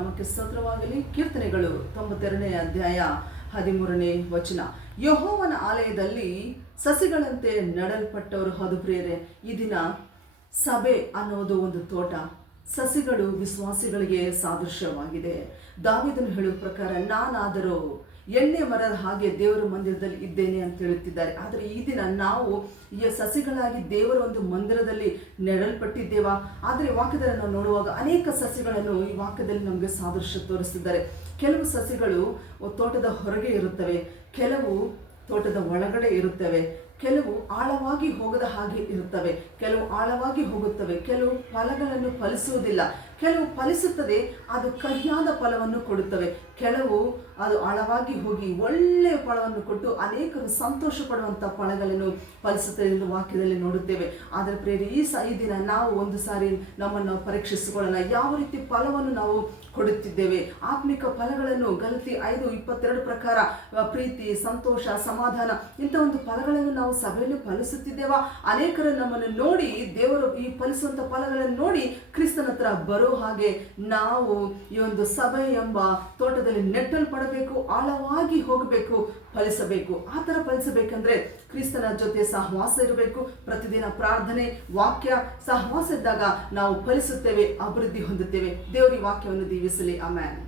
ನಾಮಕ್ಕೆ ಸ್ತೋತ್ರವಾಗಲಿ. ಕೀರ್ತನೆಗಳು 92ನೇ ಅಧ್ಯಾಯ 13ನೇ ವಚನ. ಯೆಹೋವನ ಆಲಯದಲ್ಲಿ ಸಸಿಗಳಂತೆ ನೆಡಲ್ಪಟ್ಟವರು ಹೌದು ಪ್ರಿಯರೇ. ಈ ದಿನ ಸಭೆ ಅನ್ನೋದು ಒಂದು ತೋಟ. ಸಸಿಗಳು ವಿಶ್ವಾಸಿಗಳಿಗೆ ಸಾದೃಶ್ಯವಾಗಿದೆ. ದಾವೀದನು ಹೇಳುವ ಪ್ರಕಾರ ನಾನಾದರೂ ಎಣ್ಣೆ ಮರದ ಹಾಗೆ ದೇವರ ಮಂದಿರದಲ್ಲಿ ಇದ್ದೇನೆ ಅಂತ ಹೇಳುತ್ತಿದ್ದಾರೆ. ಆದರೆ ಈ ದಿನ ನಾವು ಈ ಸಸಿಗಳಾಗಿ ದೇವರ ಒಂದು ಮಂದಿರದಲ್ಲಿ ನೆಡಲ್ಪಟ್ಟಿದ್ದೇವಾ? ಆದರೆ ವಾಕ್ಯದಲ್ಲಿ ನಾವು ನೋಡುವಾಗ ಅನೇಕ ಸಸಿಗಳನ್ನು ಈ ವಾಕ್ಯದಲ್ಲಿ ನಮಗೆ ಸಾದೃಶ್ಯ ತೋರಿಸ್ತಿದ್ದಾರೆ. ಕೆಲವು ಸಸಿಗಳು ತೋಟದ ಹೊರಗೆ ಇರುತ್ತವೆ, ಕೆಲವು ತೋಟದ ಒಳಗಡೆ ಇರುತ್ತವೆ, ಕೆಲವು ಆಳವಾಗಿ ಹೋಗದ ಹಾಗೆ ಇರುತ್ತವೆ, ಕೆಲವು ಆಳವಾಗಿ ಹೋಗುತ್ತವೆ, ಕೆಲವು ಫಲಗಳನ್ನು ಫಲಿಸುವುದಿಲ್ಲ, ಕೆಲವು ಫಲಿಸುತ್ತದೆ ಅದು ಕಹಿಯಾದ ಫಲವನ್ನು ಕೊಡುತ್ತವೆ, ಕೆಲವು ಅದು ಆಳವಾಗಿ ಹೋಗಿ ಒಳ್ಳೆಯ ಫಲವನ್ನು ಕೊಟ್ಟು ಅನೇಕರು ಸಂತೋಷ ಪಡುವಂಥ ಫಲಗಳನ್ನು ಫಲಿಸುತ್ತದೆ ಎಂದು ವಾಕ್ಯದಲ್ಲಿ ನೋಡುತ್ತೇವೆ. ಆದರೆ ಪ್ರಿಯರೇ, ಈ ದಿನ ನಾವು ಒಂದು ಸಾರಿ ನಮ್ಮನ್ನು ಪರೀಕ್ಷಿಸಿಕೊಳ್ಳೋಣ. ಯಾವ ರೀತಿ ಫಲವನ್ನು ನಾವು ಕೊಡುತ್ತಿದ್ದೇವೆ? ಆತ್ಮಿಕ ಫಲಗಳನ್ನು ಗಲಾತ್ಯ 5:22 ಪ್ರಕಾರ ಪ್ರೀತಿ, ಸಂತೋಷ, ಸಮಾಧಾನ ಇಂಥ ಒಂದು ಫಲಗಳನ್ನು ನಾವು ಸಭೆಯಲ್ಲಿ ಫಲಿಸುತ್ತಿದ್ದೇವಾ? ಅನೇಕರು ನಮ್ಮನ್ನು ನೋಡಿ, ದೇವರು ಈ ಫಲಿಸುವಂಥ ಫಲಗಳನ್ನು ನೋಡಿ ಕ್ರಿಸ್ತನ ಹತ್ರ ಬರೋ ಹಾಗೆ ನಾವು ಈ ಒಂದು ಸಭೆ ಎಂಬ ತೋಟದಲ್ಲಿ ನೆಟ್ಟಲ್ಪಡಬೇಕು, ಆಳವಾಗಿ ಹೋಗಬೇಕು, ಫಲಿಸಬೇಕು. ಆ ಥರ ಫಲಿಸಬೇಕಂದ್ರೆ ಕ್ರಿಸ್ತನ ಜೊತೆ ಸಹವಾಸ ಇರಬೇಕು. ಪ್ರತಿದಿನ ಪ್ರಾರ್ಥನೆ, ವಾಕ್ಯ, ಸಹವಾಸ ಇದ್ದಾಗ ನಾವು ಫಲಿಸುತ್ತೇವೆ, ಅಭಿವೃದ್ಧಿ ಹೊಂದುತ್ತೇವೆ. ದೇವರ ವಾಕ್ಯವನ್ನು ದೀವಿಸಲಿ. ಆಮೆನ್.